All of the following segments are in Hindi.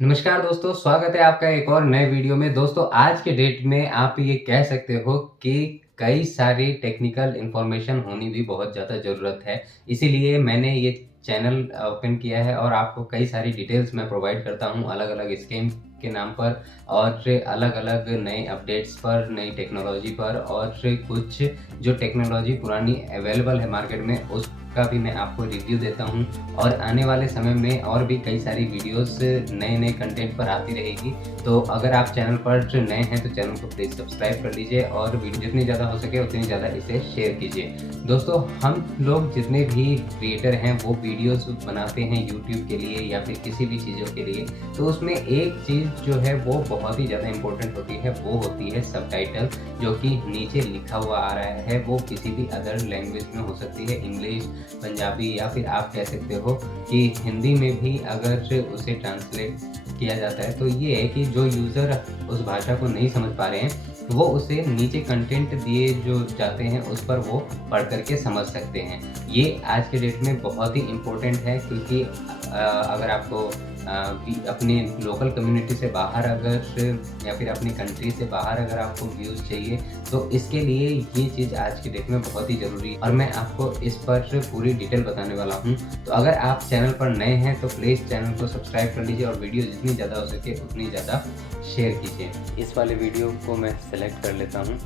नमस्कार दोस्तों, स्वागत है आपका एक और नए वीडियो में। दोस्तों, आज के डेट में आप ये कह सकते हो कि कई सारी टेक्निकल इन्फॉर्मेशन होनी भी बहुत ज़्यादा ज़रूरत है। इसीलिए मैंने ये चैनल ओपन किया है और आपको कई सारी डिटेल्स मैं प्रोवाइड करता हूँ अलग-अलग स्कीम के नाम पर और अलग-अलग नए अपडेट्स पर, नई टेक्नोलॉजी पर और कुछ जो टेक्नोलॉजी पुरानी अवेलेबल है मार्केट में उसका भी मैं आपको रिव्यू देता हूँ। और आने वाले समय में और भी कई सारी वीडियोस नए-नए कंटेंट पर आती रहेगी। तो अगर आप चैनल पर नए हैं तो चैनल को प्लीज़ सब्सक्राइब कर लीजिए और वीडियो जितनी ज़्यादा हो सके उतनी ज़्यादा इसे शेयर कीजिए। दोस्तों, हम लोग जितने भी क्रिएटर हैं वो वीडियोस बनाते हैं यूट्यूब के लिए या फिर किसी भी चीज़ों के लिए, तो उसमें एक चीज़ जो है वो बहुत ही ज़्यादा इम्पोर्टेंट होती है, वो होती है सबटाइटल, जो कि नीचे लिखा हुआ आ रहा है। वो किसी भी अदर लैंग्वेज में हो सकती है, इंग्लिश, पंजाबी या फिर आप कह सकते हो कि हिंदी में भी अगर उसे ट्रांसलेट किया जाता है तो ये है कि जो यूज़र उस भाषा को नहीं समझ पा रहे हैं, वो उसे नीचे कंटेंट दिए जो जाते हैं उस पर वो पढ़ कर के समझ सकते हैं। ये आज के डेट में बहुत ही इम्पोर्टेंट है क्योंकि अगर आपको अपने लोकल कम्युनिटी से बाहर अगर या फिर अपनी कंट्री से बाहर अगर आपको व्यूज़ चाहिए तो इसके लिए ये चीज़ आज की डेट में बहुत ही ज़रूरी है और मैं आपको इस पर पूरी डिटेल बताने वाला हूँ। तो अगर आप चैनल पर नए हैं तो प्लीज़ चैनल को सब्सक्राइब कर लीजिए और वीडियो जितनी ज़्यादा हो सके उतनी ज़्यादा शेयर कीजिए। इस वाले वीडियो को मैं सेलेक्ट कर लेता हूँ।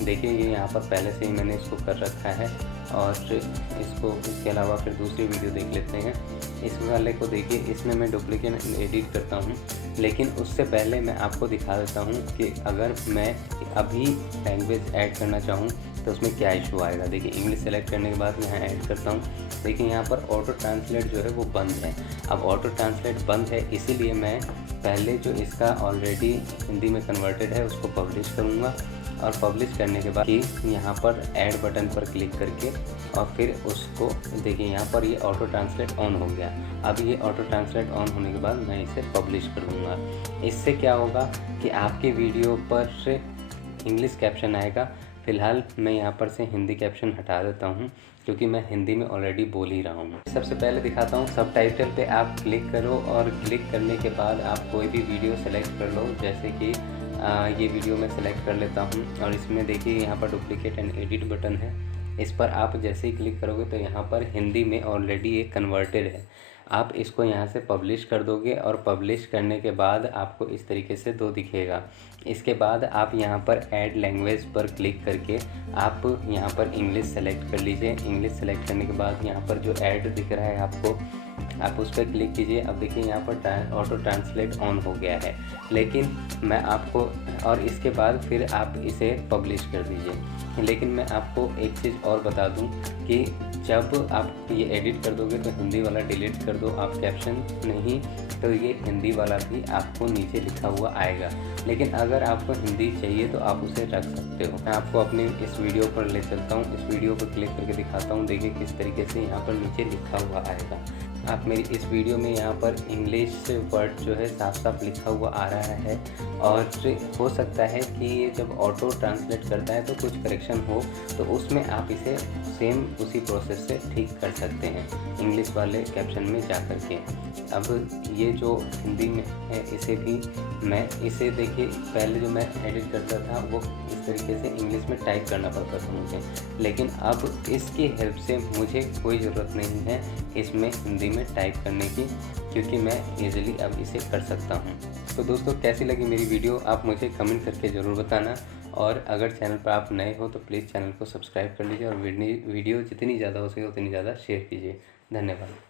देखिए, ये यहाँ पर पहले से ही मैंने इसको कर रखा है और इसको इसके अलावा फिर दूसरी वीडियो देख लेते हैं। इस वाले को देखिए, इसमें मैं डुप्लीकेट एडिट करता हूँ, लेकिन उससे पहले मैं आपको दिखा देता हूँ कि अगर मैं अभी लैंग्वेज ऐड करना चाहूँ तो उसमें क्या इशू आएगा। देखिए, इंग्लिश सेलेक्ट करने के बाद यहाँ ऐड करता हूँ। देखिए, यहाँ पर ऑटो ट्रांसलेट जो है वो बंद है। अब ऑटो ट्रांसलेट बंद है, इसीलिए मैं पहले जो इसका ऑलरेडी हिंदी में कन्वर्टेड है उसको पब्लिश करूँगा और पब्लिश करने के बाद यहाँ पर ऐड बटन पर क्लिक करके और फिर उसको देखिए, यहाँ पर ये ऑटो ट्रांसलेट ऑन हो गया। अब ये ऑटो ट्रांसलेट ऑन होने के बाद मैं इसे पब्लिश कर दूँगा। इससे क्या होगा कि आपके वीडियो पर इंग्लिश कैप्शन आएगा। फ़िलहाल मैं यहाँ पर से हिंदी कैप्शन हटा देता हूँ क्योंकि मैं हिंदी में ऑलरेडी बोल ही रहा हूँ। सबसे पहले दिखाता हूँ, सबटाइटल पे आप क्लिक करो और क्लिक करने के बाद आप कोई भी वीडियो सेलेक्ट कर लो। जैसे कि ये वीडियो मैं सेलेक्ट कर लेता हूँ और इसमें देखिए यहाँ पर डुप्लीकेट एंड एडिट बटन है। इस पर आप जैसे ही क्लिक करोगे तो यहाँ पर हिंदी में ऑलरेडी ये कन्वर्टेड है। आप इसको यहाँ से पब्लिश कर दोगे और पब्लिश करने के बाद आपको इस तरीके से दो दिखेगा। इसके बाद आप यहाँ पर ऐड लैंग्वेज पर क्लिक करके आप यहाँ पर इंग्लिश सेलेक्ट कर लीजिए। इंग्लिश सेलेक्ट करने के बाद यहाँ पर जो ऐड दिख रहा है आपको, आप उस पर क्लिक कीजिए। अब देखिए, यहाँ पर ऑटो ट्रांसलेट ऑन हो गया है, लेकिन मैं आपको और इसके बाद फिर आप इसे पब्लिश कर दीजिए। लेकिन मैं आपको एक चीज़ और बता दूं कि जब आप ये एडिट कर दोगे तो हिंदी वाला डिलीट कर दो आप कैप्शन, नहीं तो ये हिंदी वाला भी आपको नीचे लिखा हुआ आएगा। लेकिन अगर आपको हिंदी चाहिए तो आप उसे रख सकते हो। मैं आपको अपने इस वीडियो पर ले चलता हूँ। इस वीडियो पर क्लिक करके दिखाता हूँ। देखिए किस तरीके से यहाँ पर नीचे लिखा हुआ आएगा। आप मेरी इस वीडियो में यहाँ पर इंग्लिश वर्ड जो है साफ साफ लिखा हुआ आ रहा है और हो सकता है कि ये जब ऑटो ट्रांसलेट करता है तो कुछ करेक्शन हो, तो उसमें आप इसे सेम उसी प्रोसेस से ठीक कर सकते हैं इंग्लिश वाले कैप्शन में जा कर के। अब ये जो हिंदी में है इसे भी मैं इसे देखिए, पहले जो मैं एडिट करता था वो इस तरीके से इंग्लिश में टाइप करना पड़ता था मुझे, लेकिन अब इसकी हेल्प से मुझे कोई ज़रूरत नहीं है इसमें हिंदी में टाइप करने की, क्योंकि मैं इजीली अब इसे कर सकता हूँ। तो दोस्तों, कैसी लगी मेरी वीडियो आप मुझे कमेंट करके ज़रूर बताना और अगर चैनल पर आप नए हो तो प्लीज़ चैनल को सब्सक्राइब कर लीजिए और वीडियो जितनी ज़्यादा हो सके उतनी ज़्यादा शेयर कीजिए। धन्यवाद।